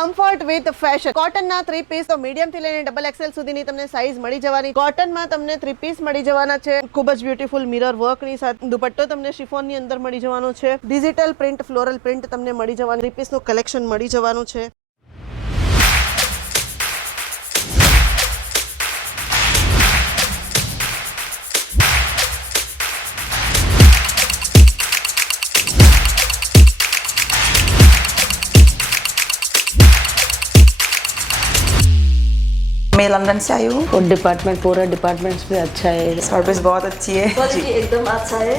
Comfort with fashion કોટનના 3 piece તો medium થી લઈને ડબલ એક્સેલ સુધીની તમને સાઈઝ મળી જવાની. કોટનમાં તમને 3 પીસ મળી જવાના છે. ખૂબ જ બ્યુટીફુલ મિરર વર્કની સાથે દુપટ્ટો તમને શિફોનની અંદર મળી જવાનો છે. ડિજિટલ પ્રિન્ટ ફ્લોરલ પ્રિન્ટ તમને મળી જવાનું. 3 પીસનું કલેક્શન મળી જવાનું છે. मैं लंदन से आई हूँ और डिपार्टमेंट पूरा डिपार्टमेंट्स भी अच्छा है. सर्विस बहुत अच्छी है. क्वालिटी एकदम अच्छा है.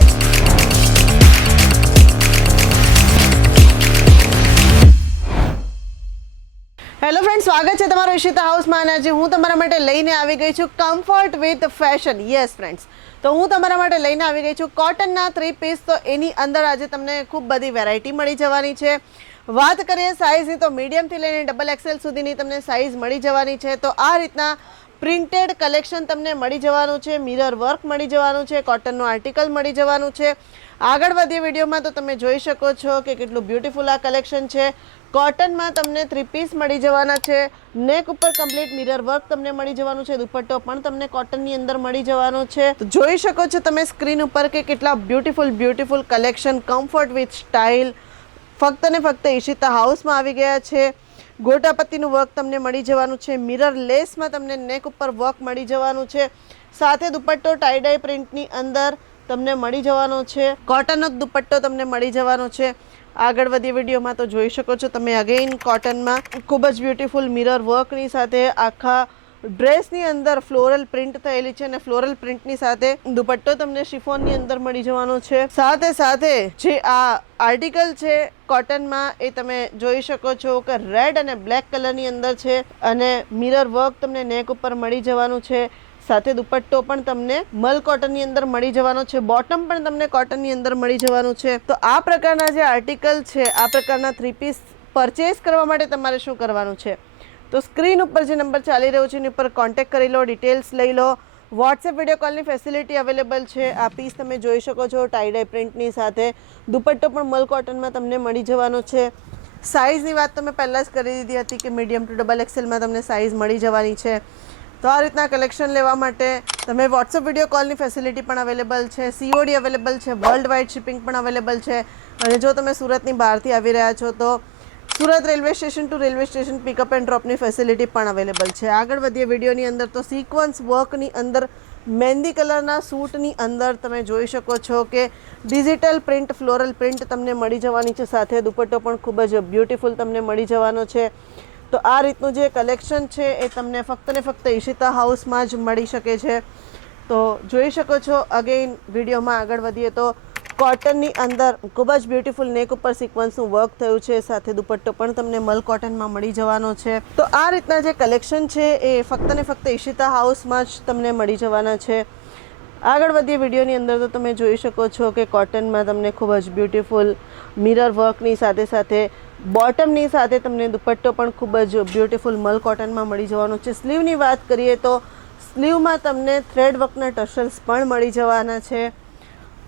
હેલો ફ્રેન્ડ, સ્વાગત છે તમારું ઈશિતા હાઉસમાં. અને આજે હું તમારા માટે લઈને આવી ગઈ છું comfort with fashion. Yes friends, તો હું તમારા માટે લઈને આવી ગઈ છું કોટનના 3 પીસ. તો એની અંદર આજે તમને ખૂબ બધી વેરાયટી મળી જવાની છે. વાત કરીએ સાઇઝની તો મીડિયમથી લઈને ડબલ એક્સેલ સુધીની તમને સાઇઝ મળી જવાની છે. તો આ રીતના પ્રિન્ટેડ કલેક્શન તમને મળી જવાનું છે. મિરર વર્ક મળી જવાનું છે. કોટનનું આર્ટિકલ મળી જવાનું છે. આગળ વધીએ વિડીયોમાં તો તમે જોઈ શકો છો કે કેટલું બ્યુટીફુલ આ કલેક્શન છે. કોટનમાં તમને 3 પીસ મળી જવાના છે. નેક ઉપર કમ્પ્લીટ મિરર વર્ક તમને મળી જવાનું છે. દુપટ્ટો પણ તમને કોટનની અંદર મળી જવાનો છે. તો જોઈ શકો છો તમે સ્ક્રીન ઉપર કે કેટલા beautiful collection comfort with style ફક્ત ને ફક્ત ઈશિતા હાઉસમાં આવી ગયા છે. ગોટાપત્તીનું વર્ક તમને મળી જવાનું છે. મિરર લેસમાં તમને નેક ઉપર વર્ક મળી જવાનું છે. સાથે દુપટ્ટો ટાઈડાઈ પ્રિન્ટની અંદર તમને મળી જવાનો છે. કોટનનો દુપટ્ટો તમને મળી જવાનો છે. આગળ વધીએ વિડીયોમાં તો જોઈ શકો છો તમે અગેઇન કોટનમાં ખૂબ જ બ્યુટીફુલ મિરર વર્કની સાથે આખા ડ્રેસની અંદર ફ્લોરલ પ્રિન્ટ થયેલી છે. અને ફ્લોરલ પ્રિન્ટની સાથે દુપટ્ટો તમને શિફોનની અંદર મળી જવાનો છે. સાથે જે આ આર્ટિકલ છે કોટનમાં એ તમે જોઈ શકો છો કે રેડ અને બ્લેક કલરની અંદર છે. અને મિરર વર્ક તમને નેક ઉપર મળી જવાનું છે. સાથે દુપટ્ટો પણ તમને મલ કોટનની અંદર મળી જવાનો છે. બોટમ પણ તમને કોટનની અંદર મળી જવાનું છે. તો આ પ્રકારના જે આર્ટિકલ છે, આ પ્રકારના 3 પીસ પરચેસ કરવા માટે તમારે શું કરવાનું છે? તો સ્ક્રીન ઉપર જે નંબર ચાલી રહ્યો છે એની ઉપર કોન્ટેક્ટ કરી લો, ડિટેલ્સ લઈ લો. વોટ્સએપ વિડીયો કોલની ફેસિલિટી અવેલેબલ છે. આ પીસ તમે જોઈ શકો છો ટાઈડાઈ પ્રિન્ટની સાથે. દુપટ્ટો પણ મલ કોટનમાં તમને મળી જવાનો છે. સાઇઝની વાત તો મેં પહેલાં જ કરી દીધી હતી કે મીડિયમ ટુ ડબલ એક્સેલમાં તમને સાઇઝ મળી જવાની છે. તો આ રીતના કલેક્શન લેવા માટે તમે વોટ્સએપ વિડીયો કોલની ફેસિલિટી પણ અવેલેબલ છે. COD અવેલેબલ છે. વર્લ્ડ વાઇડ શિપિંગ પણ અવેલેબલ છે. અને જો તમે સુરતની બહારથી આવી રહ્યા છો તો Surat railway station to railway station pickup and ડ્રોપની ફેસિલિટી પણ અવેલેબલ છે. આગળ વધીએ વિડીયોની અંદર તો સિક્વન્સ વર્કની અંદર મહેંદી કલરના સૂટની અંદર તમે જોઈ શકો છો કે ડિજિટલ પ્રિન્ટ ફ્લોરલ પ્રિન્ટ તમને મળી જવાની છે. સાથે દુપટ્ટો પણ ખૂબ જ બ્યુટીફુલ તમને મળી જવાનો છે. તો આ રીતનું જે કલેક્શન છે એ તમને ફક્ત ને ફક્ત ઈશિતા હાઉસમાં જ મળી શકે છે. તો જોઈ શકો છો અગેઇન વિડીયોમાં આગળ વધીએ તો કોટનની અંદર ખૂબ જ બ્યુટીફુલ નેક ઉપર સિક્વન્સનું વર્ક થયું છે. સાથે દુપટ્ટો પણ તમને મલ કોટનમાં મળી જવાનો છે. તો આ રીતના જે કલેક્શન છે એ ફક્ત ને ફક્ત ઈશિતા હાઉસમાં જ તમને મળી જવાના છે. આગળ વધીએ વિડીયોની અંદર તો તમે જોઈ શકો છો કે કોટનમાં તમને ખૂબ જ બ્યુટીફુલ મિરર વર્કની સાથે બોટમની સાથે તમને દુપટ્ટો પણ ખૂબ જ બ્યુટીફુલ મલ કોટનમાં મળી જવાનો છે. સ્લીવની વાત કરીએ તો સ્લીવમાં તમને થ્રેડ વર્કના ટસલ્સ પણ મળી જવાના છે.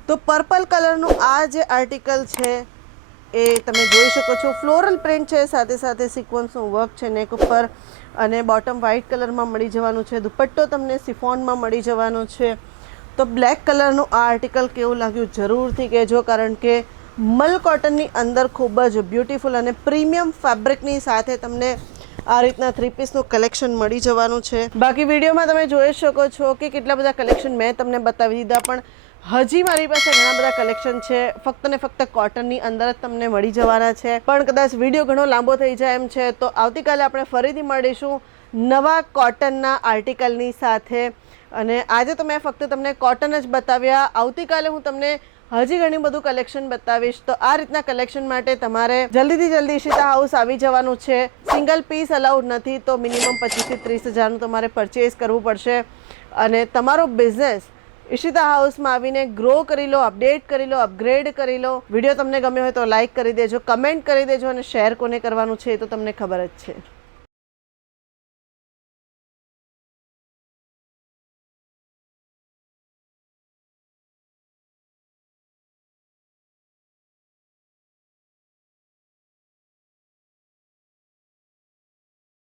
તો પર્પલ કલરનું આ જે આર્ટિકલ છે એ તમે જોઈ શકો છો ફ્લોરલ પ્રિન્ટ છે. સાથે સિક્વન્સનું વર્ક છે નેક ઉપર. અને બોટમ વ્હાઇટ કલરમાં મળી જવાનું છે. દુપટ્ટો તમને સિફોનમાં મળી જવાનો છે. તો બ્લેક કલરનું આ આર્ટિકલ કેવું લાગ્યું જરૂરથી કહેજો, કારણ કે મલ કોટનની અંદર ખૂબ જ બ્યુટીફુલ અને પ્રીમિયમ ફેબ્રિકની સાથે તમને આ રીતના 3 પીસનું કલેક્શન મળી જવાનું છે. બાકી વિડીયોમાં તમે જોઈ શકો છો કે કેટલા બધા કલેક્શન મેં તમને બતાવી દીધા, પણ હજી મારી પાસે ઘણા બધા કલેક્શન છે. ફક્ત ને ફક્ત કોટનની અંદર જ તમને મળી જવાના છે. પણ કદાચ વિડીયો ઘણો લાંબો થઈ જાય એમ છે તો આવતીકાલે આપણે ફરીથી મળીશું નવા કોટનના આર્ટિકલની સાથે. અને આજે તો મેં ફક્ત તમને કોટન જ બતાવ્યા. આવતીકાલે હું તમને હજી ઘણી બધું કલેક્શન બતાવીશ. તો આ રીતના કલેક્શન માટે તમારે જલ્દીથી જલ્દી ઈશિતા હાઉસ આવી જવાનું છે. સિંગલ પીસ અલાઉડ નથી, તો મિનિમમ 25 થી 30 હજારનું તમારે પરચેસ કરવું પડશે. અને તમારો બિઝનેસ ઈશિતા હાઉસમાં આવીને ગ્રો કરી લો, અપડેટ કરી લો, અપગ્રેડ કરી લો. વિડીયો તમને ગમ્યો હોય તો લાઇક કરી દેજો, કમેન્ટ કરી દેજો અને શેર કોને કરવાનું છે એ તો તમને ખબર જ છે.